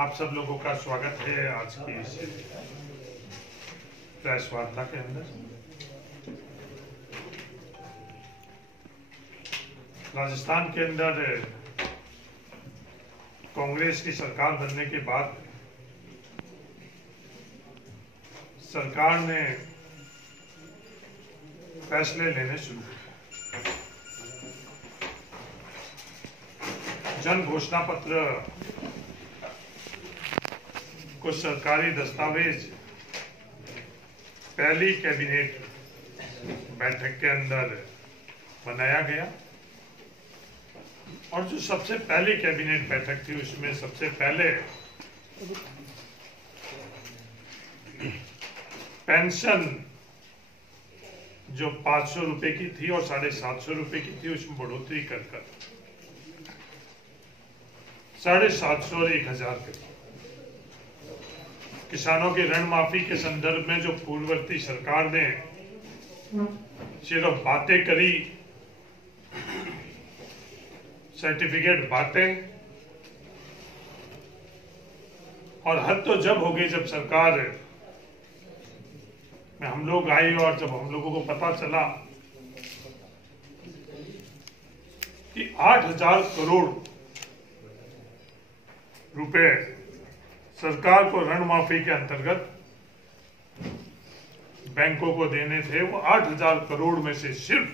आप सब लोगों का स्वागत है आज की इस प्रेस वार्ता के अंदर। राजस्थान के अंदर कांग्रेस की सरकार बनने के बाद सरकार ने फैसले लेने शुरू किए। जन घोषणा पत्र को सरकारी दस्तावेज पहली कैबिनेट बैठक के अंदर बनाया गया और जो सबसे पहली कैबिनेट बैठक थी उसमें सबसे पहले पेंशन जो 500 रुपए की थी और 750 रुपए की थी उसमें बढ़ोतरी कर 750 और 1000 के। किसानों की ऋण माफी के संदर्भ में जो पूर्ववर्ती सरकार ने सिर्फ बातें करी, सर्टिफिकेट बातें, और हद तो जब हो गई जब सरकार में हम लोग आए और जब हम लोगों को पता चला कि 8000 करोड़ रुपए सरकार को ऋण माफी के अंतर्गत बैंकों को देने थे। वो 8000 करोड़ में से सिर्फ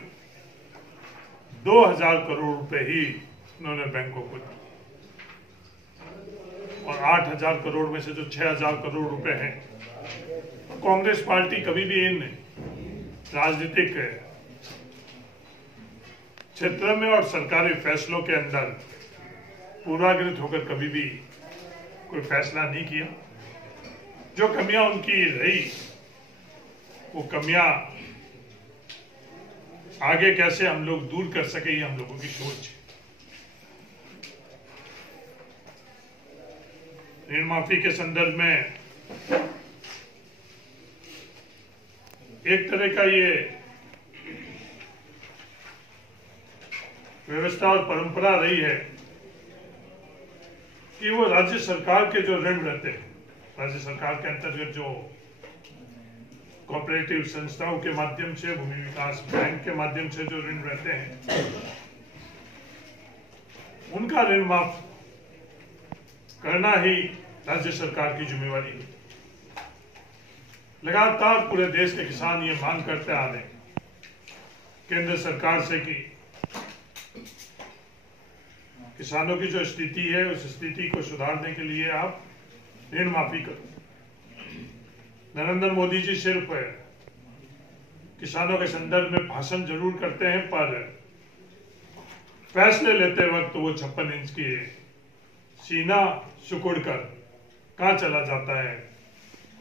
2000 करोड़ रुपए ही उन्होंने बैंकों को दिए और 8000 करोड़ में से जो 6000 करोड़ रुपए हैं, तो कांग्रेस पार्टी कभी भी इन राजनीतिक क्षेत्र में और सरकारी फैसलों के अंदर पूर्वाग्रहित होकर कभी भी कोई फैसला नहीं किया। जो कमियां उनकी रही वो कमियां आगे कैसे हम लोग दूर कर सके, ये हम लोगों की सोच है। ऋण माफी के संदर्भ में एक तरह का ये व्यवस्था और परंपरा रही है कि वो राज्य सरकार के जो ऋण रहते हैं, राज्य सरकार के अंतर्गत जो कोऑपरेटिव संस्थाओं के माध्यम से, भूमि विकास बैंक के माध्यम से जो ऋण रहते हैं, उनका ऋण माफ करना ही राज्य सरकार की जिम्मेवारी है। लगातार पूरे देश के किसान ये मांग करते आ रहे हैं केंद्र सरकार से कि किसानों की जो स्थिति है उस स्थिति को सुधारने के लिए आप ऋण माफी करो। नरेंद्र मोदी जी सिर्फ किसानों के संदर्भ में भाषण जरूर करते हैं, पर फैसले लेते वक्त वो 56 इंच की सीना सिकुड़कर कहां चला जाता है,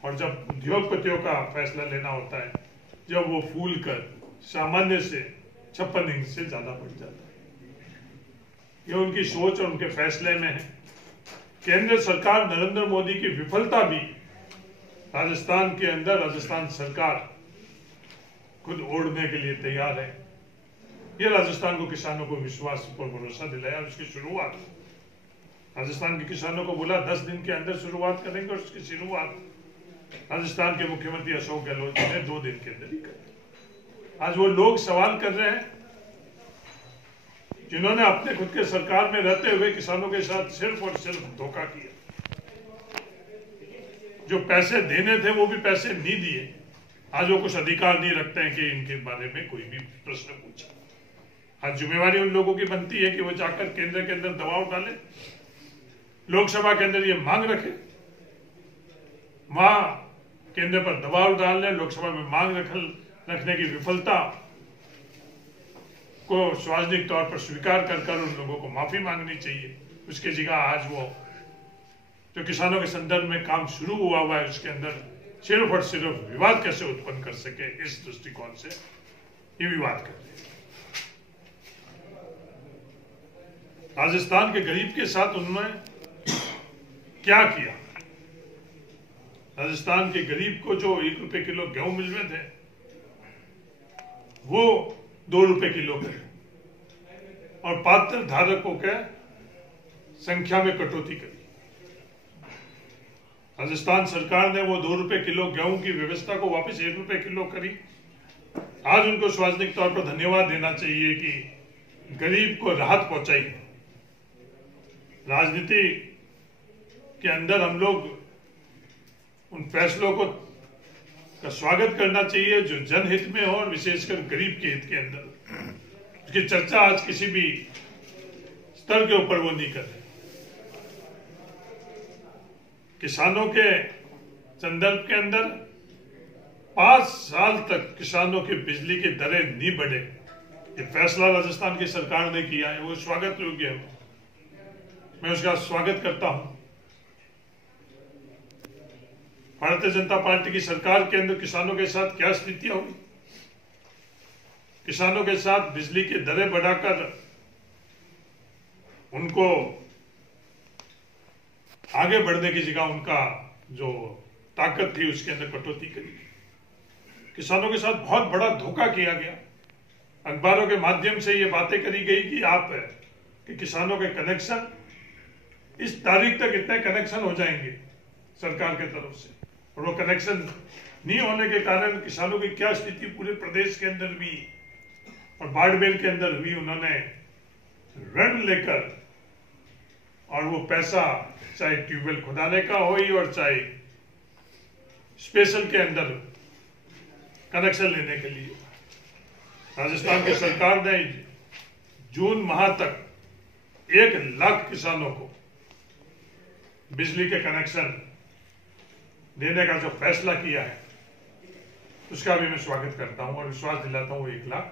और जब उद्योगपतियों का फैसला लेना होता है जब वो फूल कर सामान्य से 56 इंच से ज्यादा बढ़ जाता है। ये उनकी सोच और उनके फैसले में है। केंद्र सरकार नरेंद्र मोदी की विफलता भी राजस्थान के अंदर राजस्थान सरकार खुद ओढ़ने के लिए तैयार है। ये राजस्थान को किसानों को विश्वास और भरोसा दिलाया। उसकी शुरुआत राजस्थान के किसानों को बोला 10 दिन के अंदर शुरुआत करेंगे और उसकी शुरुआत राजस्थान के मुख्यमंत्री अशोक गहलोत जी ने 2 दिन के अंदर ही कर। आज वो लोग सवाल कर रहे हैं जिन्होंने अपने खुद के सरकार में रहते हुए किसानों के साथ सिर्फ और सिर्फ धोखा किया। जो पैसे देने थे वो भी पैसे नहीं दिए। आज वो कुछ अधिकार नहीं रखते हैं कि इनके बारे में कोई भी प्रश्न पूछे। आज जिम्मेवारी उन लोगों की बनती है कि वो जाकर केंद्र के अंदर दबाव डाले, लोकसभा के अंदर ये मांग रखे, वहां केंद्र पर दबाव डालने, लोकसभा में मांग रखने की विफलता को सार्वजनिक तौर पर स्वीकार कर उन लोगों को माफी मांगनी चाहिए। उसकी जगह आज वो जो किसानों के संदर्भ में काम शुरू हुआ है उसके अंदर सिर्फ और सिर्फ विवाद कैसे उत्पन्न कर सके, इस दृष्टिकोण से ये विवाद कर रहे हैं। राजस्थान के गरीब के साथ उन्होंने क्या किया? राजस्थान के गरीब को जो 1 रुपए किलो गेहूं मिल रहे थे वो 2 रुपए किलो के, और पात्र धारकों के संख्या में कटौती करी। राजस्थान सरकार ने वो 2 रुपए किलो गेहूं की व्यवस्था को वापस 1 रुपए किलो करी। आज उनको सार्वजनिक तौर पर धन्यवाद देना चाहिए कि गरीब को राहत पहुंचाई। राजनीति के अंदर हम लोग उन फैसलों को का स्वागत करना चाहिए जो जनहित में हो और विशेषकर गरीब के हित के अंदर। उसकी चर्चा आज किसी भी स्तर के ऊपर वो नहीं कर रहे। किसानों के संदर्भ के अंदर 5 साल तक किसानों की बिजली की दरें नहीं बढ़े, ये फैसला राजस्थान की सरकार ने किया है, वो स्वागत योग्य है। मैं उसका स्वागत करता हूं। भारतीय जनता पार्टी की सरकार के अंदर किसानों के साथ क्या स्थितियां हुई, किसानों के साथ बिजली की दरें बढ़ाकर उनको आगे बढ़ने की जगह उनका जो ताकत थी उसके अंदर कटौती करी। किसानों के साथ बहुत बड़ा धोखा किया गया। अखबारों के माध्यम से ये बातें करी गई कि किसानों के कनेक्शन इस तारीख तक इतने कनेक्शन हो जाएंगे सरकार की तरफ से, और वो कनेक्शन नहीं होने के कारण किसानों की क्या स्थिति पूरे प्रदेश के अंदर भी और बाड़मेर के अंदर हुई। उन्होंने ऋण लेकर और वो पैसा चाहे ट्यूबवेल खुदाने का हो और चाहे स्पेशल के अंदर कनेक्शन लेने के लिए, राजस्थान की सरकार ने जून माह तक 1 लाख किसानों को बिजली के कनेक्शन देने का जो फैसला किया है उसका भी मैं स्वागत करता हूं और विश्वास दिलाता हूं 1 लाख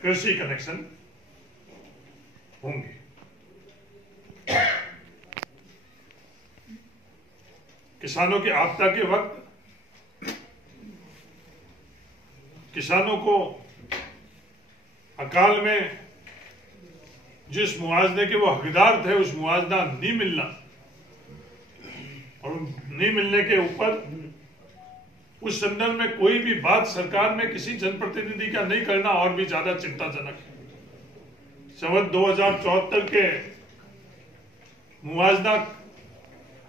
कृषि कनेक्शन होंगे। किसानों की आपदा के वक्त किसानों को अकाल में जिस मुआवजे के वो हकदार थे उस मुआवजा नहीं मिलना और नहीं मिलने के ऊपर उस संदर्भ में कोई भी बात सरकार में किसी जनप्रतिनिधि का नहीं करना और भी ज्यादा चिंताजनक है। संवत 2074 के मुआवजा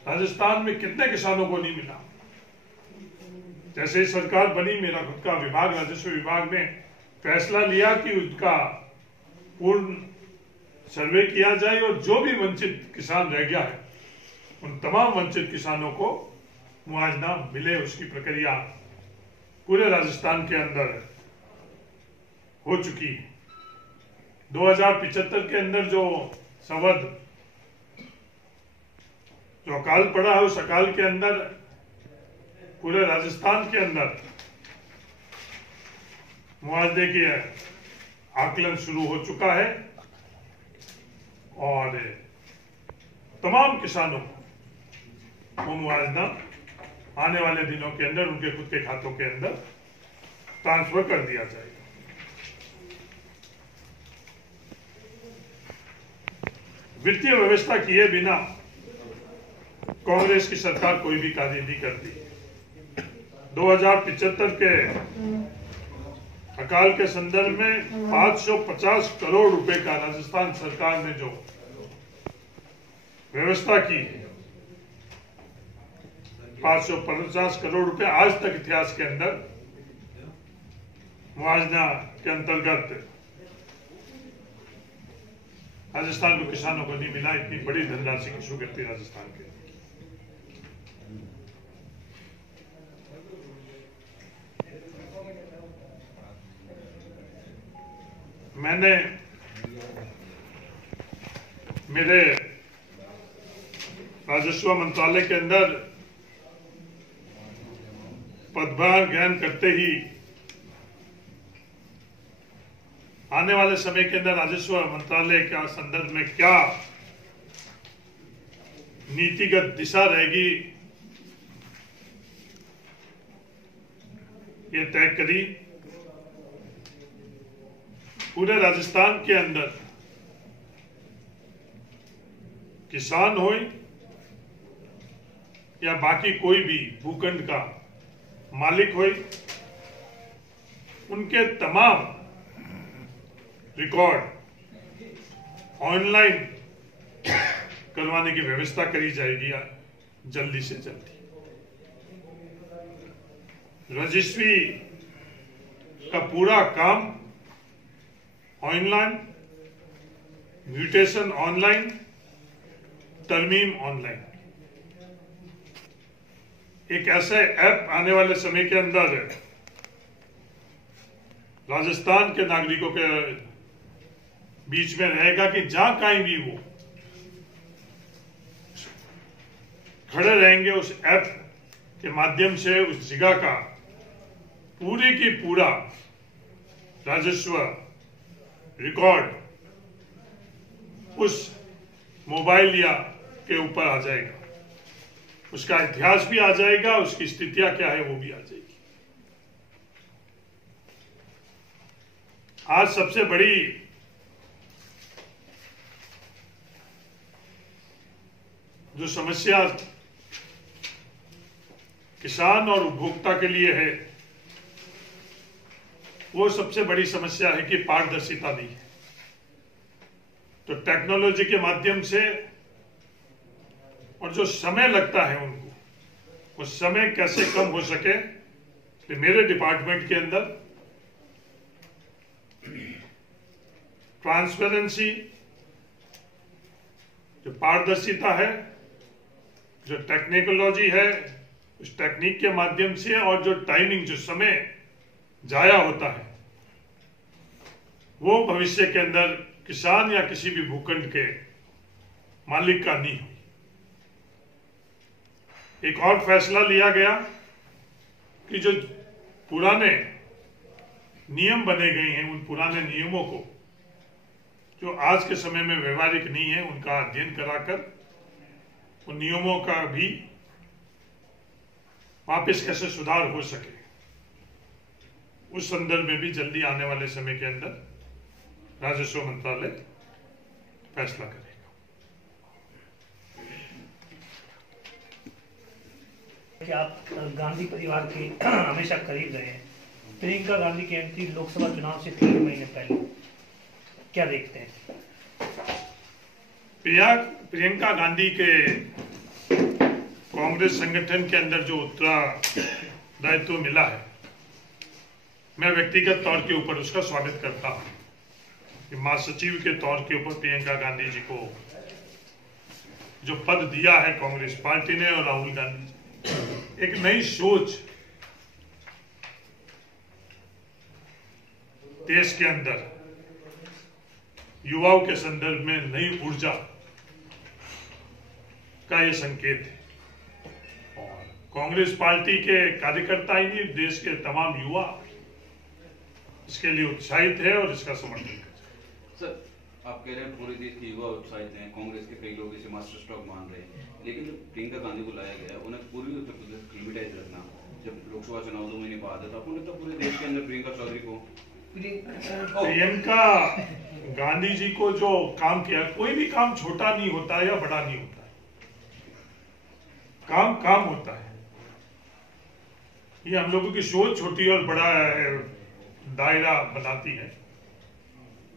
राजस्थान में कितने किसानों को नहीं मिला। जैसे ही सरकार बनी, मेरा खुद का विभाग राजस्व विभाग ने फैसला लिया कि उसका पूर्ण सर्वे किया जाए और जो भी वंचित किसान रह गया है उन तमाम वंचित किसानों को मुआवजा मिले। उसकी प्रक्रिया पूरे राजस्थान के अंदर हो चुकी है। 2075 के अंदर जो संवत जो अकाल पड़ा है उस अकाल के अंदर पूरे राजस्थान के अंदर मुआवजे के आकलन शुरू हो चुका है और तमाम किसानों को मुआवजा आने वाले दिनों के अंदर उनके खुद के खातों के अंदर ट्रांसफर कर दिया जाएगा। वित्तीय व्यवस्था किए बिना कांग्रेस की सरकार कोई भी कार्य नहीं करती। 2075 के अकाल के संदर्भ में 550 करोड़ रुपए का राजस्थान सरकार ने जो व्यवस्था की, 550 करोड़ रुपए आज तक इतिहास के अंदर मुआवजा के अंतर्गत राजस्थान को किसानों को नहीं मिला। इतनी बड़ी धनराशि की स्वीकृति राजस्थान के। मैंने मेरे राजस्व मंत्रालय के अंदर पदभार ग्रहण करते ही आने वाले समय के अंदर राजस्व मंत्रालय का संदर्भ में क्या नीतिगत दिशा रहेगी ये तय करी। पूरे राजस्थान के अंदर किसान हो या बाकी कोई भी भूखंड का मालिक हो, उनके तमाम रिकॉर्ड ऑनलाइन करवाने की व्यवस्था करी जाएगी जल्दी से जल्दी। रजिस्ट्री का पूरा काम ऑनलाइन, म्यूटेशन ऑनलाइन, तरमीम ऑनलाइन। एक ऐसा ऐप आने वाले समय के अंदर राजस्थान के नागरिकों के बीच में रहेगा कि जहां कहीं भी वो खड़े रहेंगे, उस ऐप के माध्यम से उस जगह का पूरे की पूरा राजस्व रिकॉर्ड उस मोबाइल या के ऊपर आ जाएगा। उसका इतिहास भी आ जाएगा, उसकी स्थितियां क्या है वो भी आ जाएगी। आज सबसे बड़ी जो समस्या किसान और उपभोक्ता के लिए है, वो सबसे बड़ी समस्या है कि पारदर्शिता नहीं है। तो टेक्नोलॉजी के माध्यम से और जो समय लगता है उनको, वो समय कैसे कम हो सके, तो मेरे डिपार्टमेंट के अंदर ट्रांसपेरेंसी, जो पारदर्शिता है, जो टेक्नोलॉजी है, उस टेक्निक के माध्यम से, और जो टाइमिंग, जो समय जाया होता है, वो भविष्य के अंदर किसान या किसी भी भूखंड के मालिक का नहीं हो। एक और फैसला लिया गया कि जो पुराने नियम बने गए हैं, उन पुराने नियमों को जो आज के समय में व्यवहारिक नहीं है, उनका अध्ययन कराकर उन नियमों का भी वापस कैसे सुधार हो सके, उस संदर्भ में भी जल्दी आने वाले समय के अंदर राजस्व मंत्रालय फैसला करेगा। कि आप गांधी परिवार के हमेशा करीब रहे हैं। प्रियंका गांधी की एंट्री लोकसभा चुनाव से 3 महीने पहले, क्या देखते हैं? प्रियंका गांधी के कांग्रेस संगठन के अंदर जो उत्तरदायित्व मिला है, मैं व्यक्तिगत तौर के ऊपर उसका स्वागत करता हूं कि महासचिव के तौर के ऊपर प्रियंका गांधी जी को जो पद दिया है कांग्रेस पार्टी ने और राहुल गांधी जी, एक नई सोच देश के अंदर युवाओं के संदर्भ में नई ऊर्जा का ये संकेत है। और कांग्रेस पार्टी के कार्यकर्ता ही नहीं, देश के तमाम युवा इसके लिए उत्साहित है और इसका समर्थन है। सर, आप कह रहे हैं पूरे देश के युवा उत्साहित हैं, कांग्रेस के कई लोग इसे मास्टर स्ट्रोक मान रहे हैं, लेकिन जब प्रियंका गांधी को लाया गया, उन्हें पूर्वी उत्तर प्रदेश लिमिटाइज रखना, जब लोकसभा चुनाव 2 महीने बाद है, तो आपने तो पूरे देश के अंदर प्रियंका चौधरी को, प्रियंका गांधी जी को जो काम किया, कोई भी काम छोटा नहीं होता या बड़ा नहीं होता, काम काम होता है। ये हम लोगों की सोच छोटी और बड़ा दायरा बनाती है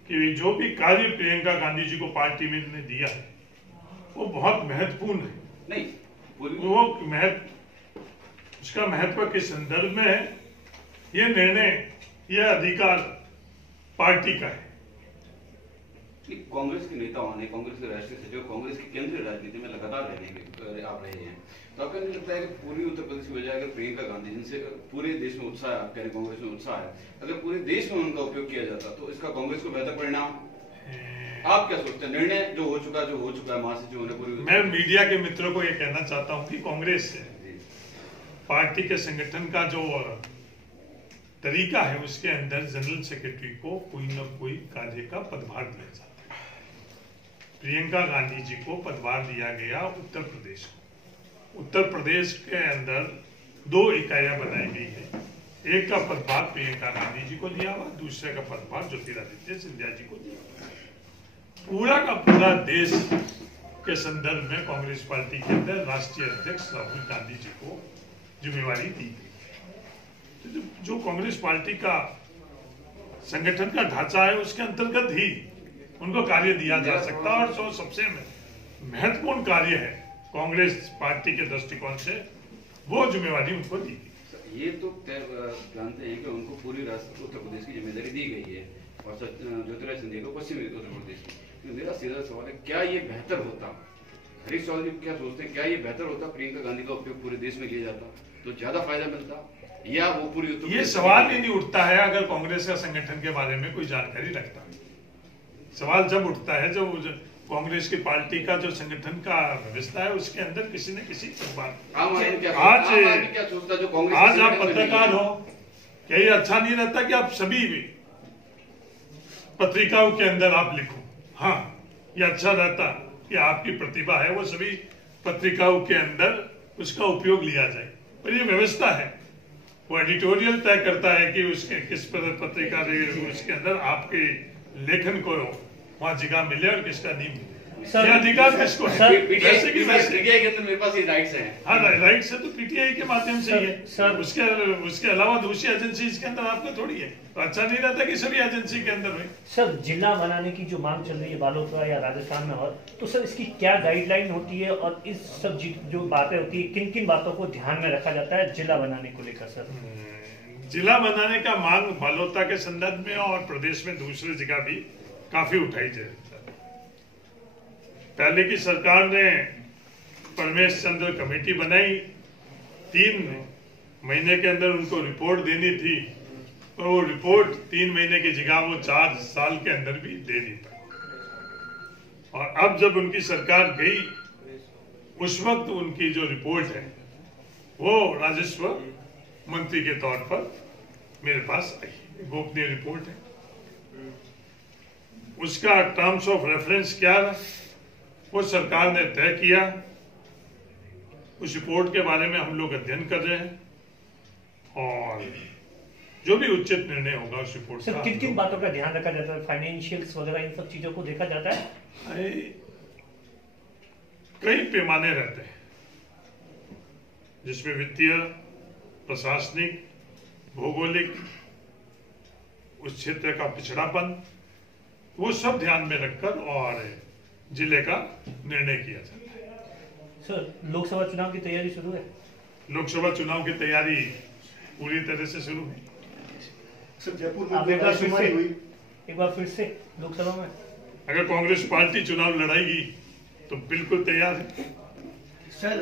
कि जो भी कार्य प्रियंका गांधी जी को पार्टी में ने दिया है वो बहुत महत्वपूर्ण है। नहीं, वो उसका महत्व के संदर्भ में है, ये निर्णय, यह अधिकार पार्टी का है। कांग्रेस के नेताओं ने, कांग्रेस के राष्ट्रीय सचिव, कांग्रेस की केंद्रीय राजनीति में लगातार आप रहे हैं, तो आपको नहीं लगता है कि पूर्वी उत्तर प्रदेश की बजाय अगर प्रियंका गांधी, जिनसे पूरे देश में उत्साह है, आप कह रहे कांग्रेस में उत्साह है, अगर पूरे देश में उनका उपयोग किया जाता तो इसका कांग्रेस को बेहतर परिणाम? आप क्या सोचते हैं? निर्णय जो हो चुका है महासचिव होने पूर्वी, मैं मीडिया के मित्रों को यह कहना चाहता हूं कि कांग्रेस पार्टी के संगठन का जो तरीका है, उसके अंदर जनरल सेक्रेटरी को कोई न कोई कार्य का पदभार दिया जाता है। प्रियंका गांधी जी को पदभार दिया गया उत्तर प्रदेश को। उत्तर प्रदेश के अंदर 2 इकाइयां बनाई गई है, एक का पदभार प्रियंका गांधी जी को दिया हुआ, दूसरे का पदभार ज्योतिरादित्य सिंधिया जी को दिया हुआ। पूरा का पूरा देश के संदर्भ में कांग्रेस पार्टी के अंदर राष्ट्रीय अध्यक्ष राहुल गांधी जी को जिम्मेवारी दी गई। तो जो कांग्रेस पार्टी का संगठन का ढांचा है, उसके अंतर्गत ही उनको कार्य दिया जा सकता है। और जो सबसे महत्वपूर्ण कार्य है कांग्रेस पार्टी के दृष्टिकोण से, वो जिम्मेवारी उनको दी गई। ये तो जानते हैं कि उनको पूरी उत्तर प्रदेश की जिम्मेदारी दी गई है और ज्योतिरादित्य सिंधिया को पश्चिमी उत्तर प्रदेश की। मेरा सीधा सवाल है, क्या ये बेहतर होता, हरीश चौधरी क्या सोचते हैं, क्या ये बेहतर होता प्रियंका गांधी का उपयोग पूरे देश में किया जाता तो ज्यादा फायदा मिलता, या वो पूरी उत्तर ये सवाल ही नहीं उठता है अगर कांग्रेस का संगठन के बारे में कोई जानकारी रखता है। सवाल जब उठता है जब कांग्रेस की पार्टी का जो संगठन का व्यवस्था है उसके अंदर किसी न किसी बात। आज आप पत्रकार हो, क्या ये अच्छा नहीं रहता कि आप सभी पत्रिकाओं के अंदर आप लिखो? हाँ, ये अच्छा रहता कि आपकी प्रतिभा है वो सभी पत्रिकाओं के अंदर उसका उपयोग लिया जाए, पर ये व्यवस्था है, वो एडिटोरियल तय करता है कि उसके किस पत्रिका उसके अंदर आपके लेखन को वहां जगह मिले और किसका नहीं मिले। ये अधिकार किसको है? वैसे की वैसे पीटीआई के अंदर मेरे पास ये राइट्स हैं। हाँ, राइट्स है तो पीटीआई के माध्यम से ही है। उसके अलावा दूसरी एजेंसी के अंदर आपका थोड़ी है, तो अच्छा नहीं रहता कि सभी एजेंसी के अंदर हुई। सर, जिला बनाने की जो मांग चल रही है बालोतरा या राजस्थान में, और तो सर इसकी क्या गाइडलाइन होती है और इस सब जो बातें होती है किन किन बातों को ध्यान में रखा जाता है जिला बनाने को लेकर? सर, जिला बनाने का मांग बालोतरा के संदर्भ में और प्रदेश में दूसरी जगह भी काफी उठाई जाए। पहले की सरकार ने परमेश चंद्र कमेटी बनाई, 3 महीने के अंदर उनको रिपोर्ट देनी थी, और वो रिपोर्ट 3 महीने की जगह वो 4 साल के अंदर भी दे दी पाई। और अब जब उनकी सरकार गई उस वक्त उनकी जो रिपोर्ट है वो राजस्व मंत्री के तौर पर मेरे पास आई, गोपनीय रिपोर्ट है। उसका टर्म्स ऑफ रेफरेंस क्या है वो सरकार ने तय किया। उस रिपोर्ट के बारे में हम लोग अध्ययन कर रहे हैं और जो भी उचित निर्णय होगा उस रिपोर्ट का। किन किन बातों का ध्यान रखा जाता है? फाइनेंशियल्स वगैरह इन सब चीजों को देखा जाता है? कई पैमाने रहते हैं जिसमें वित्तीय, प्रशासनिक, भौगोलिक, उस क्षेत्र का पिछड़ापन, वो सब ध्यान में रखकर और जिले का निर्णय किया जाता है। सर, लोकसभा चुनाव की तैयारी शुरू है? लोकसभा चुनाव की तैयारी पूरी तरह से शुरू है। सर, जयपुर में एक बार फिर से लोकसभा में अगर कांग्रेस पार्टी चुनाव लड़ाएगी तो बिल्कुल तैयार है। सर,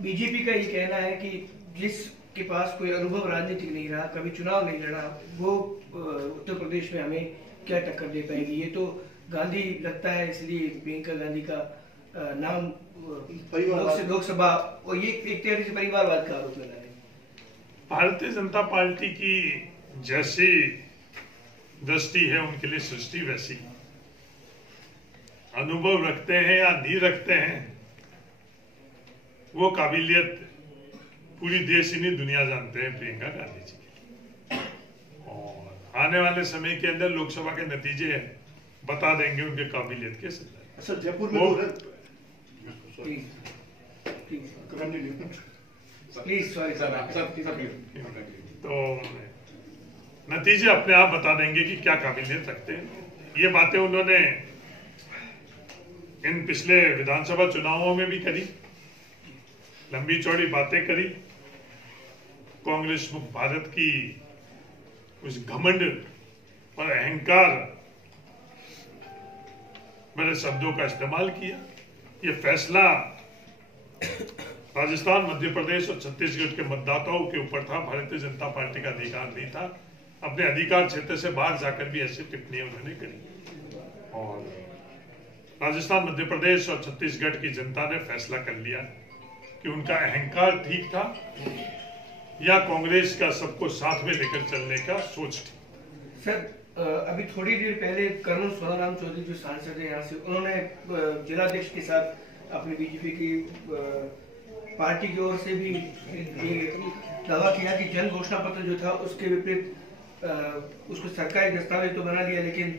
बीजेपी का ये कहना है कि जिसके पास कोई अनुभव राजनीतिक नहीं रहा, कभी चुनाव नहीं लड़ा, वो उत्तर प्रदेश में हमें क्या टक्कर दे पाएगी। ये तो गांधी लगता है, इसलिए प्रियंका गांधी का नाम लोकसभा, और ये एक तरह से परिवारवाद का आरोप लगा है। भारतीय जनता पार्टी की जैसी दृष्टि है उनके लिए सृष्टि वैसी। अनुभव रखते हैं या नहीं रखते हैं, वो काबिलियत पूरी देश ही नहीं दुनिया जानते हैं प्रियंका गांधी जी की। और आने वाले समय के अंदर लोकसभा के नतीजे बता देंगे उनके काबिलियत के संदर्भ। सर, जयपुर में तो नतीजे अपने आप बता देंगे कि क्या काबिलियत रखते हैं। ये बातें उन्होंने इन पिछले विधानसभा चुनावों में भी करी, लंबी चौड़ी बातें करी। कांग्रेस मुक्त भारत की उस घमंड और अहंकार मेरे शब्दों का इस्तेमाल किया। ये फैसला राजस्थान, मध्य प्रदेश और छत्तीसगढ़ के मतदाताओं के ऊपर था। भारतीय जनता पार्टी का अधिकार नहीं था। अपने अधिकार क्षेत्र से बाहर जाकर भी ऐसी टिप्पणियां उन्होंने करी और राजस्थान, मध्य प्रदेश और छत्तीसगढ़ की जनता ने फैसला कर लिया कि उनका अहंकार ठीक था या कांग्रेस का सबको साथ में लेकर चलने का सोच थी। सर, अभी थोड़ी देर पहले कर्नल सोनाराम चौधरी जो सांसद है यहाँ से, उन्होंने जिलाध्यक्ष के साथ अपनी बीजेपी की पार्टी की ओर से भी दावा किया कि जन घोषणा पत्र जो था उसके विपरीत उसको सरकारी दस्तावेज तो बना लिया, लेकिन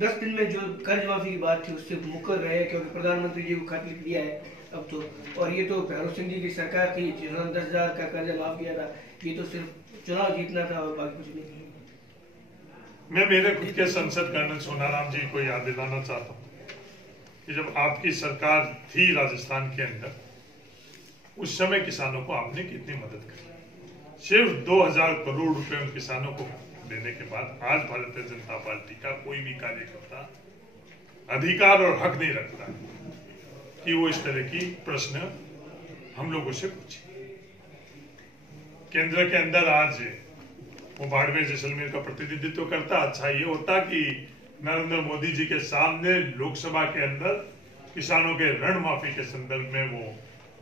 10 दिन में जो कर्ज माफी की बात थी उससे मुकर रहे, क्योंकि प्रधानमंत्री जी को खत लिख दिया है अब तो। और ये तो भैरव सिंह जी की सरकार थी जिन्होंने 10,000 का कर्ज माफ किया था। ये तो सिर्फ चुनाव जीतना था और बाकी कुछ नहीं। मैं मेरे खुद के संसद कर्नल सोनाराम जी को याद दिलाना चाहता हूँ कि जब आपकी सरकार थी राजस्थान के अंदर, उस समय किसानों को आपने कितनी मदद करी। सिर्फ 2000 करोड़ रुपए उन किसानों को देने के बाद आज भारतीय जनता पार्टी का कोई भी कार्यकर्ता अधिकार और हक नहीं रखता कि वो इस तरह की प्रश्न हम लोगों से पूछे। केंद्र के अंदर आज वो बाड़मेर जैसलमेर का प्रतिनिधित्व करता। अच्छा ये होता कि नरेंद्र मोदी जी के सामने लोकसभा के अंदर किसानों के ऋण माफी के संदर्भ में वो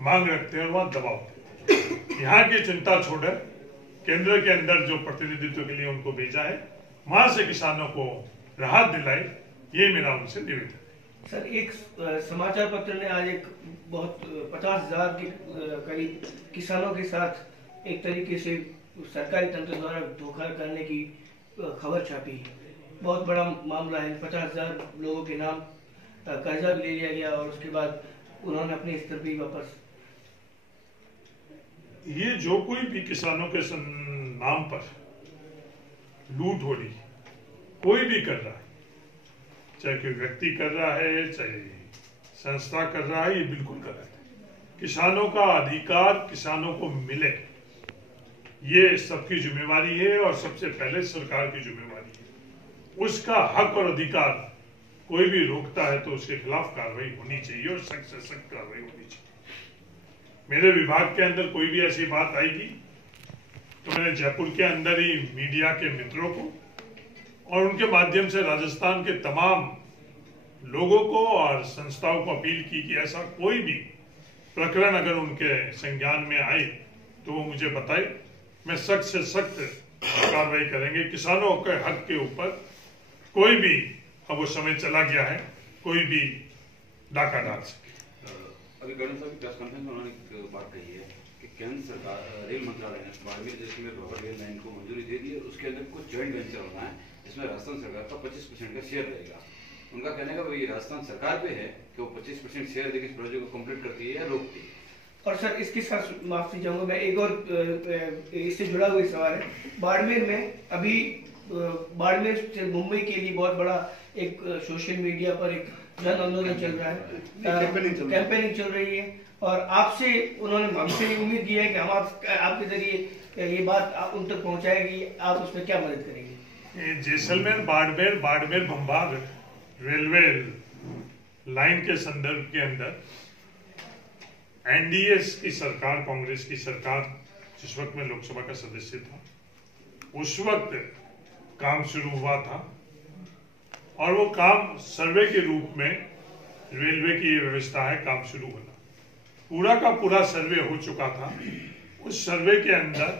मांग रखते हैं और वहां दबाव। यहाँ की चिंता छोड़कर केंद्र के अंदर जो प्रतिनिधित्व के लिए उनको भेजा है, वहां से किसानों को राहत दिलाए, ये मेरा उनसे निवेदन है। सर, एक समाचार पत्र ने आज एक बहुत 50,000 के करीब किसानों के साथ एक तरीके से सरकारी तंत्र द्वारा धोखा करने की खबर छापी है। बहुत बड़ा मामला है। 50,000 लोगों के नाम कर्जा भी ले लिया गया और उसके बाद उन्होंने अपने स्तर पर वापस। ये जो कोई भी किसानों के नाम पर लूट हो रही, कोई भी कर रहा है, चाहे कोई व्यक्ति कर रहा है, चाहे संस्था कर रहा है, ये बिल्कुल गलत है। किसानों का अधिकार किसानों को मिले, ये सबकी जिम्मेवारी है और सबसे पहले सरकार की जिम्मेवारी है। उसका हक और अधिकार कोई भी रोकता है तो उसके खिलाफ कार्रवाई होनी चाहिए और सख्त से सख्त कार्रवाई होनी चाहिए। मेरे विभाग के अंदर कोई भी ऐसी बात आएगी तो मैंने जयपुर के अंदर ही मीडिया के मित्रों को और उनके माध्यम से राजस्थान के तमाम लोगों को और संस्थाओं को अपील की कि ऐसा कोई भी प्रकरण अगर उनके संज्ञान में आए तो वो मुझे बताए। मैं सख्त से सख्त कार्रवाई करेंगे। किसानों के हक के ऊपर कोई भी, अब वो समय चला गया है, कोई भी डाका डाल सके। अभी गवर्नर साहब की प्रेस कॉन्फ्रेंस में उन्होंने एक बात कही है कि केंद्र सरकार रेल मंत्रालय ने बाड़मेर जैसलमेर रोहड़ रेल लाइन को मंजूरी दे दी है। उसके अंदर कुछ जॉइंट वेंचर होना है जिसमें राजस्थान सरकार का 25% का शेयर रहेगा। उनका कहने का ये राजस्थान सरकार पे है कि वो 25% शेयर देकर इस प्रोजेक्ट को कंप्लीट करती है या रोकती है। और सर, इसके साथ माफी चाहूंगा मैं, एक और इससे जुड़ा हुआ सवाल है। बाड़मेर में अभी बाड़मेर से मुंबई के लिए बहुत बड़ा एक सोशल मीडिया पर एक जन आंदोलन चल रहा है, कैंपेनिंग चल रही है और आपसे उन्होंने हमसे उम्मीद की है कि हम आपके जरिए ये बात उन तक पहुंचाएगी, आप उसमें क्या मदद करेंगे? जैसलमेर बाड़मेर भंभार रेलवे लाइन के संदर्भ के अंदर एनडीए की सरकार, कांग्रेस की सरकार, जिस वक्त मैं लोकसभा का सदस्य था, उस वक्त काम शुरू हुआ था और वो काम सर्वे के रूप में रेलवे की व्यवस्था है, काम शुरू होना, पूरा का पूरा सर्वे हो चुका था। उस सर्वे के अंदर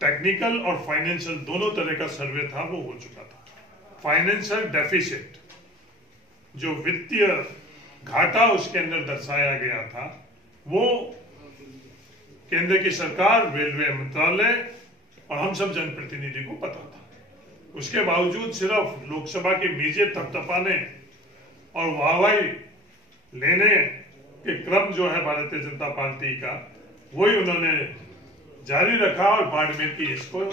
टेक्निकल और फाइनेंशियल दोनों तरह का सर्वे था, वो हो चुका था। फाइनेंशियल डेफिसिट, जो वित्तीय घाटा उसके अंदर दर्शाया गया था, वो केंद्र की सरकार, रेलवे मंत्रालय और हम सब जनप्रतिनिधि को पता था। उसके बावजूद सिर्फ लोकसभा के मेजे थपथपाने और वाहवाही लेने के क्रम जो है भारतीय जनता पार्टी का, वही उन्होंने जारी रखा और बाड़मेर की इसको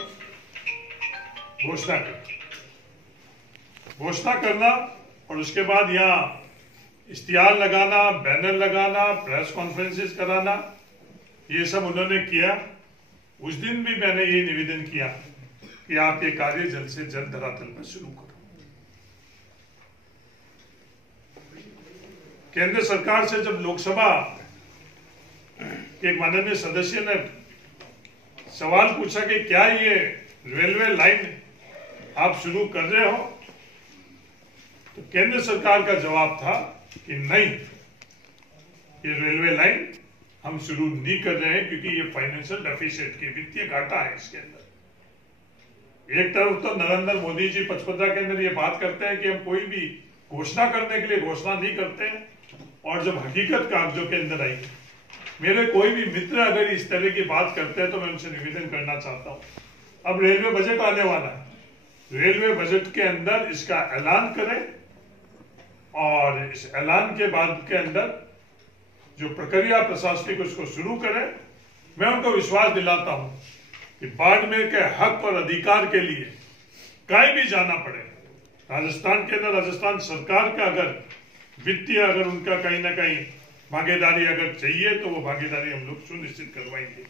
घोषणा करना और उसके बाद यहाँ इश्तिहार लगाना, बैनर लगाना, प्रेस कॉन्फ्रेंसेस कराना, ये सब उन्होंने किया। उस दिन भी मैंने ये निवेदन किया कि आप ये कार्य जल्द से जल्द धरातल पर शुरू करो। केंद्र सरकार से जब लोकसभा के एक माननीय सदस्य ने सवाल पूछा कि क्या ये रेलवे लाइन आप शुरू कर रहे हो, तो केंद्र सरकार का जवाब था कि नहीं, ये रेलवे लाइन हम शुरू नहीं कर रहे हैं क्योंकि ये फाइनेंशियल डेफिसिट की वित्तीय घाटा है इसके अंदर। एक तरफ तो नरेंद्र मोदी जी 55 के अंदर ये बात करते हैं कि हम कोई भी घोषणा करने के लिए घोषणा नहीं करते हैं, और जब हकीकत कागजों के अंदर आई, मेरे कोई भी मित्र अगर इस तरह की बात करते हैं तो मैं उनसे निवेदन करना चाहता हूं, अब रेलवे बजट आने वाला है, रेलवे बजट के अंदर इसका ऐलान करें और इस ऐलान के बाद के अंदर जो प्रक्रिया प्रशासनिक उसको शुरू करें। मैं उनको विश्वास दिलाता हूं कि बाड़मेर के हक और अधिकार के लिए कहीं भी जाना पड़े, राजस्थान के अंदर राजस्थान सरकार का अगर वित्तीय अगर उनका कहीं ना कहीं भागीदारी अगर चाहिए तो वो भागीदारी हम लोग सुनिश्चित करवाएंगे।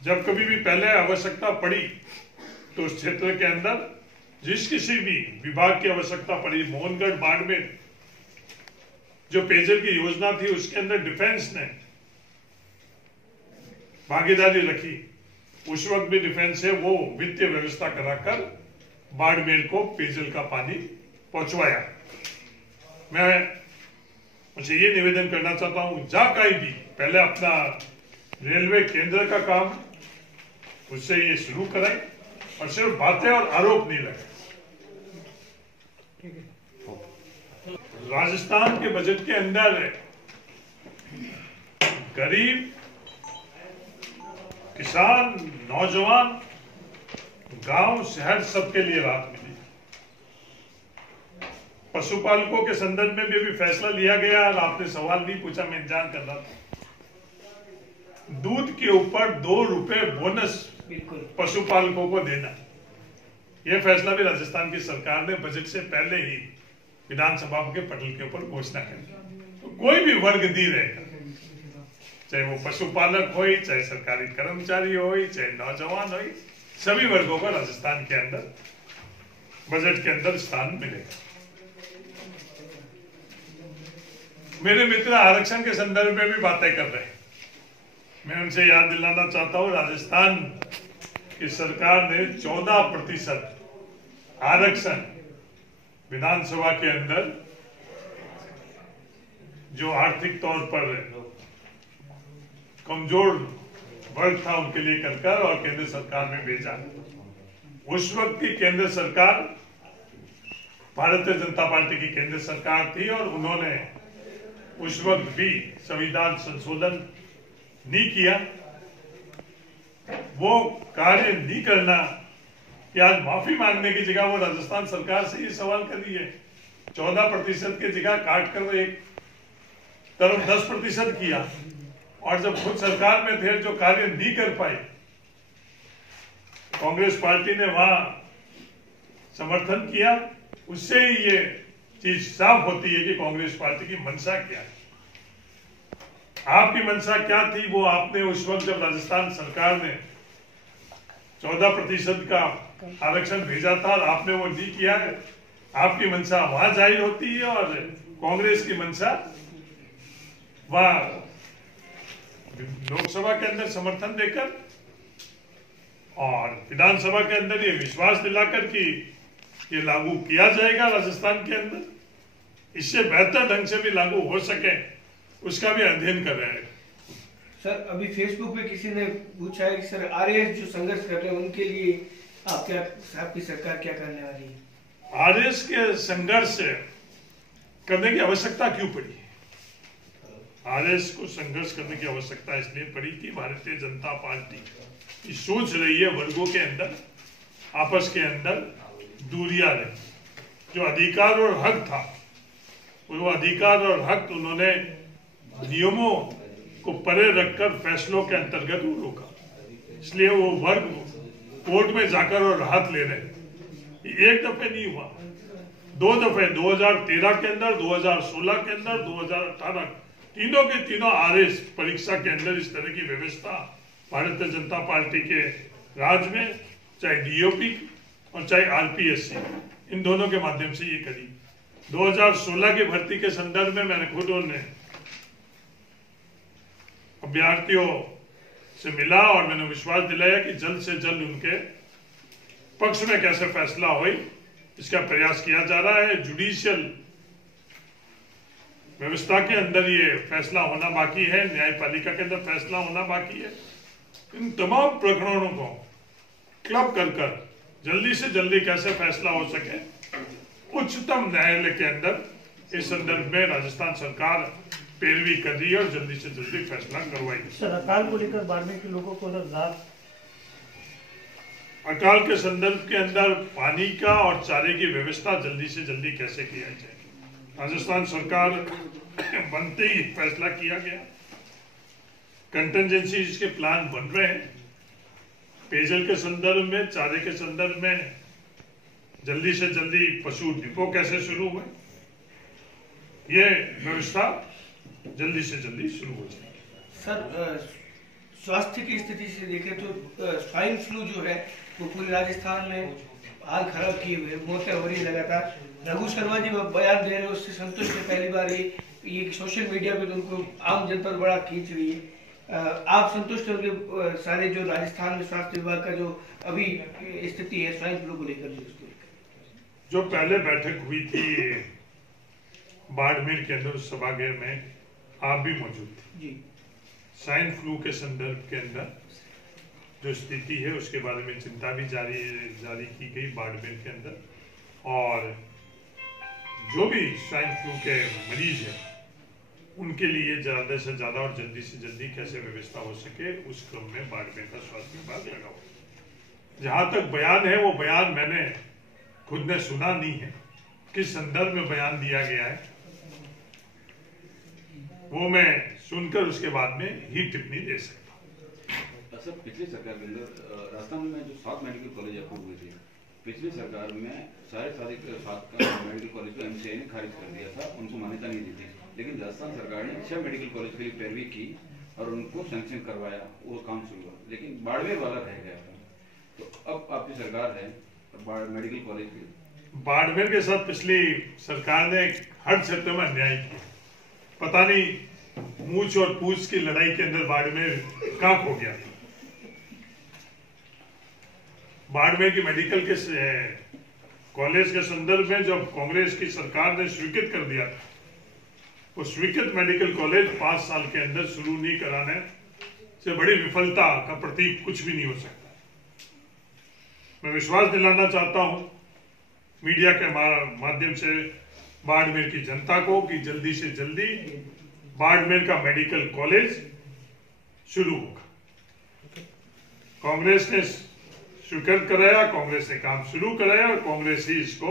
जब कभी भी पहले आवश्यकता पड़ी तो उस क्षेत्र के अंदर जिस किसी भी विभाग की आवश्यकता पड़ी, मोहनगढ़ बाड़मेर जो पेयजल की योजना थी उसके अंदर डिफेंस ने भागीदारी रखी। उस वक्त भी डिफेंस से वो वित्तीय व्यवस्था कराकर बाड़मेर को पेयजल का पानी पहुंचवाया। मैं मुझे ये निवेदन करना चाहता हूं, जहां कहीं भी पहले अपना रेलवे केंद्र का काम उससे ये शुरू कराएं और सिर्फ बातें और आरोप नहीं लगाएं। राजस्थान के बजट के अंदर गरीब, किसान, नौजवान, गांव, शहर सबके लिए राहत मिली। पशुपालकों के संदर्भ में भी फैसला लिया गया और आपने सवाल नहीं पूछा, मैं इंतजार कर रहा था। दूध के ऊपर 2 रुपए बोनस पशुपालकों को देना, यह फैसला भी राजस्थान की सरकार ने बजट से पहले ही विधानसभा के पटल के ऊपर घोषणा कर। तो कोई भी वर्ग नहीं रहेगा, चाहे वो पशुपालक हो, चाहे सरकारी कर्मचारी हो, चाहे नौजवान हो, सभी वर्गों को राजस्थान के अंदर बजट के अंदर स्थान मिलेगा। मेरे मित्र आरक्षण के संदर्भ में भी बातें कर रहे हैं। मैं उनसे याद दिलाना चाहता हूं, राजस्थान की सरकार ने 14% आरक्षण विधानसभा के अंदर जो आर्थिक तौर पर कमजोर वर्ग था उनके लिए कर और केंद्र सरकार में भेजा। उस वक्त की केंद्र सरकार भारतीय जनता पार्टी की केंद्र सरकार थी और उन्होंने उस वक्त भी संविधान संशोधन नहीं किया। वो कार्य नहीं करना कि आज माफी मांगने की जगह वो राजस्थान सरकार से ये सवाल कर रही है। 14% की जगह काट कर एक तरफ 10% किया और जब खुद सरकार में थे जो कार्य नहीं कर पाए, कांग्रेस पार्टी ने वहां समर्थन किया। उससे ही ये चीज साफ होती है कि कांग्रेस पार्टी की मंशा क्या है। आपकी मंशा क्या थी वो आपने उस वक्त जब राजस्थान सरकार ने 14% का आरक्षण भेजा था और आपने वो नहीं किया, आपकी मंशा वहां जाहिर होती है और कांग्रेस की मंशा वहां लोकसभा के अंदर समर्थन देकर और विधानसभा के अंदर ये विश्वास दिलाकर कि ये लागू किया जाएगा राजस्थान के अंदर, इससे बेहतर ढंग से भी लागू हो सके उसका भी अध्ययन कर रहे हैं। सर, अभी फेसबुक पे किसी ने पूछा है कि सर आरएस जो संघर्ष कर रहे हैं उनके लिए आपकी सरकार क्या करने वाली है? आरएस के संघर्ष करने की आवश्यकता क्यों पड़ी? आरएस को संघर्ष करने की आवश्यकता इसलिए पड़ी कि भारतीय जनता पार्टी सोच रही है वर्गों के अंदर आपस के अंदर दूरियां रही। जो अधिकार और हक था वो अधिकार और हक उन्होंने नियमों को परे रखकर फैसलों के अंतर्गत वो रोका। इसलिए वो वर्ग कोर्ट में जाकर और राहत ले रहे। एक दफे नहीं हुआ, 2 दफे 2013 के अंदर, 2016 के अंदर, 2018 तीनों के तीनों आरएस परीक्षा के अंदर इस तरह की व्यवस्था भारतीय जनता पार्टी के राज में, चाहे डीओपी और चाहे आरपीएससी, इन दोनों के माध्यम से ये करी। 2016 की भर्ती के संदर्भ में मैंने खुद उन्हें अभ्यर्थियों से मिला और मैंने विश्वास दिलाया कि जल्द से जल्द उनके पक्ष में कैसे फैसला हो इसका प्रयास किया जा रहा है। जुडिशियल व्यवस्था के अंदर ये फैसला होना बाकी है, न्यायपालिका के अंदर फैसला होना बाकी है। इन तमाम प्रकरणों को क्लब कर जल्दी से जल्दी कैसे फैसला हो सके उच्चतम न्यायालय के अंदर इस संदर्भ में राजस्थान सरकार पैरवी कर रही है और जल्दी से जल्दी फैसला करवाएगी। सर, अकाल को लेकर बाड़मेर के लोगों को राहत, अकाल के संदर्भ के अंदर पानी का और चारे की व्यवस्था जल्दी से जल्दी कैसे किया जाए, राजस्थान सरकार बनते ही फैसला किया गया। कंटिजेंसी इसके प्लान बन रहे हैं। पेयजल के संदर्भ में, चारे के संदर्भ में जल्दी से जल्दी पशु डिपो कैसे शुरू हुए, ये व्यवस्था जल्दी से जल्दी शुरू हो जाए। सर, स्वास्थ्य की स्थिति से देखें तो स्वाइन फ्लू जो है वो पूरे राजस्थान में हाल खराब किए हुए, मौतें हो रही लगातार। रघु शर्मा जी बयान दे रहे हैं, उससे संतुष्ट है। पहली बार ये सोशल मीडिया पे तो उनको आम जनता बड़ा खींच रही है। आप संतुष्ट हो कि सारे जो राजस्थान में स्वास्थ्य विभाग का जो अभी स्थिति है स्वाइन फ्लू को लेकर जो पहले बैठक हुई थी बाड़मेर के अंदर, उस सभागृह में आप भी मौजूद थे जी। स्वाइन फ्लू के संदर्भ के अंदर जो स्थिति है उसके बारे में चिंता भी जारी की गई बाड़मेर के अंदर, और जो भी स्वाइन फ्लू के मरीज हैं उनके लिए ज्यादा से ज्यादा और जल्दी से जल्दी कैसे व्यवस्था हो सके उस क्रम में बाड़मेर का स्वास्थ्य विभाग लगा हुआ। जहां तक बयान है वो बयान मैंने खुद ने सुना नहीं है, किस संदर्भ में बयान दिया गया है वो मैं सुनकर उसके बाद में ही टिप्पणी दे सकता हूँ। सर, पिछली सरकार के अंदर राजस्थान में जो 7 मेडिकल कॉलेज अप्रूव हुए थे, पिछली सरकार में सारे 7 मेडिकल कॉलेज को एमसीआई ने खारिज कर दिया था, उनको मान्यता नहीं दी थी। लेकिन राजस्थान सरकार ने 6 मेडिकल कॉलेज के लिए पैरवी की और उनको सैंक्शन करवाया, वो काम शुरू हुआ, लेकिन बाड़मेर वाला रह गया था। तो अब आपकी सरकार है मेडिकल कॉलेज की, बाड़मेर के साथ पिछली सरकार ने हर क्षेत्र में अन्याय किया। पता नहीं मूछ और पूछ की लड़ाई के अंदर बाड़मेर कहां खो गया। बाड़मेर की मेडिकल के कॉलेज के संदर्भ में जब कांग्रेस की सरकार ने स्वीकृत कर दिया था, वो स्वीकृत मेडिकल कॉलेज 5 साल के अंदर शुरू नहीं कराने से बड़ी विफलता का प्रतीक कुछ भी नहीं हो सकता। मैं विश्वास दिलाना चाहता हूं मीडिया के माध्यम से बाड़मेर की जनता को कि जल्दी से जल्दी बाड़मेर का मेडिकल कॉलेज शुरू होगा। कांग्रेस ने स्वीकृत कराया, कांग्रेस ने काम शुरू कराया और कांग्रेस ही इसको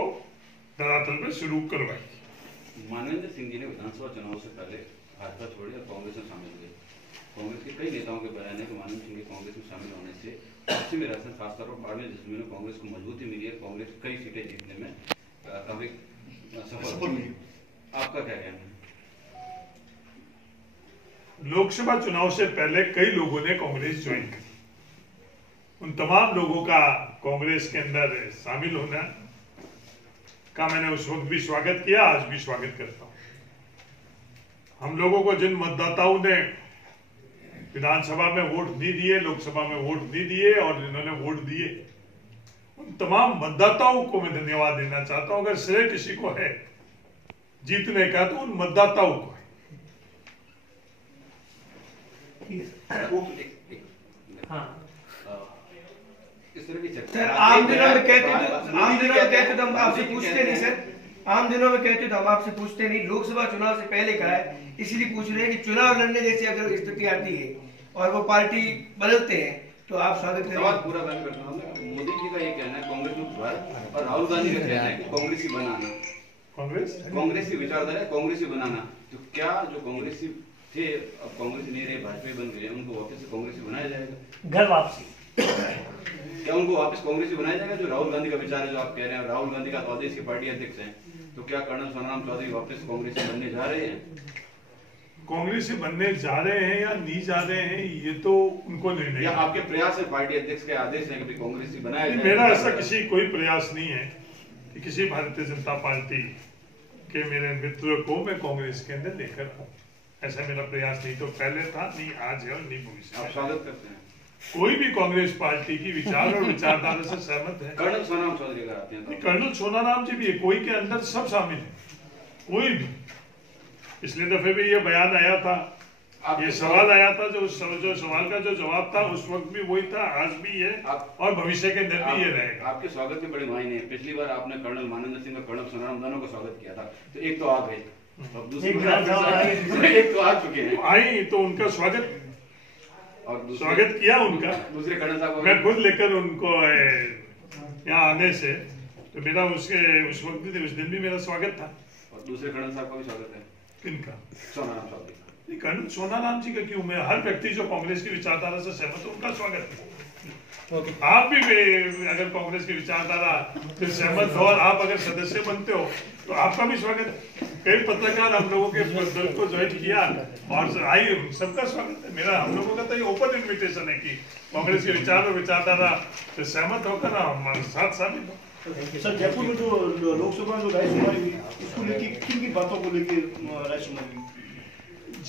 धरातल पे शुरू करवाई। मानवेंद्र सिंह जी ने विधानसभा चुनाव से पहले भाजपा छोड़ी और कांग्रेस में शामिल हुए। कांग्रेस के कई नेताओं के बयान है कि मानवेंद्र सिंह के कांग्रेस में शामिल होने से पश्चिमी राजस्थान खासतौर पर बाड़मेर जिले में कांग्रेस को मजबूती मिली है, कांग्रेस कई सीटें जीतने में काफी सफल हुई। आपका क्या कहना है? लोकसभा चुनाव से पहले कई लोगों ने कांग्रेस ज्वाइन की, उन तमाम लोगों का कांग्रेस के अंदर शामिल होना का मैंने उस वक्त भी स्वागत किया, आज भी स्वागत करता हूं। हम लोगों को जिन मतदाताओं ने विधानसभा में वोट नहीं दिए, लोकसभा में वोट नहीं दिए और जिन्होंने वोट दिए, उन तमाम मतदाताओं को मैं धन्यवाद देना चाहता हूं। अगर श्रेय किसी को है जीतने का तो उन मतदाताओं को है। इस तरह की सर, आम दिनों में कहते तो हम आपसे पूछते नहीं सर, आम दिनों में कहते तो हम आपसे पूछते नहीं, लोकसभा चुनाव से पहले कहा है, इसलिए पूछ रहे हैं कि चुनाव लड़ने जैसी अगर स्थिति आती है और वो पार्टी बदलते हैं तो आप स्वागत करें। सवाल पूरा मैं करता हूं। मोदी जी का ये कहना है कांग्रेस में सुधार और राहुल गांधी का कहना है कि कांग्रेस ही बनाना, कांग्रेस की विचारधारा है कांग्रेस ही बनाना। तो क्या जो कांग्रेसी थे अब कांग्रेस नहीं रहे, भाजपा बन गए, उनको वापस से कांग्रेस ही बनाया जाएगा? घर वापसी क्या उनको वापस कांग्रेस ही बनाया जाएगा? जो राहुल गांधी का विचार है, जो आप कह रहे हैं, राहुल गांधी का प्रदेश के पार्टी अध्यक्ष हैं, तो क्या कर्नल सोनाराम चौधरी वापस कांग्रेस से बनने जा रहे हैं? कांग्रेस से बनने जा रहे हैं या नहीं जा रहे हैं ये तो उनको निर्णय, या आपके प्रयास है, पार्टी अध्यक्ष के आदेश है कि कांग्रेस ही बनाया जाए? मेरा ऐसा किसी कोई प्रयास नहीं है कि किसी भारतीय जनता पार्टी के मेरे मित्र को मैं कांग्रेस के अंदर लेकर आऊं। ऐसा मेरा प्रयास नहीं तो पहले था, नहीं आज है और नहीं भविष्य। आप स्वागत करते हैं? कोई भी कांग्रेस पार्टी की विचार और विचारधारा से सहमत है। कर्नल सोनाराम चौधरी का आते हैं, कर्नल सोनाराम जी भी है, कोई के अंदर सब शामिल है, कोई भी। पिछले दफे भी ये बयान आया था, ये सवाल आया था, जो सवाल का जो जवाब था उस वक्त भी वही था, आज भी है और भविष्य के अंदर भी ये रहेगा। आपके स्वागत के बड़े मायने हैं। पिछली बार आपने कर्नल मानवेंद्र सिंह और कर्नल सोनाराम दोनों का स्वागत किया था, तो एक तो आ गए, अब दूसरी एक तो आ चुके हैं, आई तो उनका स्वागत और स्वागत किया उनका। दूसरे कर्नल साहब मैं खुद लेकर उनको यहाँ आने से तो मेरा उस वक्त भी, उस दिन भी मेरा स्वागत था। और दूसरे कर्नल साहब का भी स्वागत है। किनका? सोनाराम चौधरी का। कर्नल सोनाराम जी का क्यों? मैं हर व्यक्ति जो कांग्रेस की विचारधारा से सहमत है उनका स्वागत है। आप भी अगर कांग्रेस की विचारधारा से सहमत हो और आप अगर सदस्य बनते हो तो आपका भी स्वागत है। कई पत्रकार हम लोगों के दल को ज्वाइन किया और आई, सबका स्वागत है। मेरा हम लोगों का तो ये ओपन इन्विटेशन है कि कांग्रेस के विचार और विचारधारा से सहमत होकर हमारे साथ शामिल हो। सर, जयपुर में जो लोकसभा जो रायशुमारी हुई, इसको लेके किन बातों को लेके रायशुमारी हुई?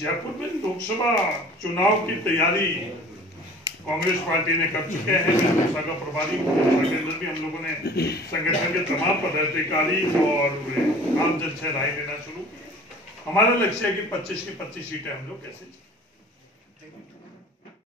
जयपुर में लोकसभा चुनाव की तैयारी कांग्रेस पार्टी ने कर चुके हैं। मैं का प्रभारी के अंदर भी हम लोगों ने संगठन के तमाम पदाधिकारी और आमजन से राय लेना शुरू किया। हमारा लक्ष्य है कि 25 की 25 सीटें हम लोग कैसे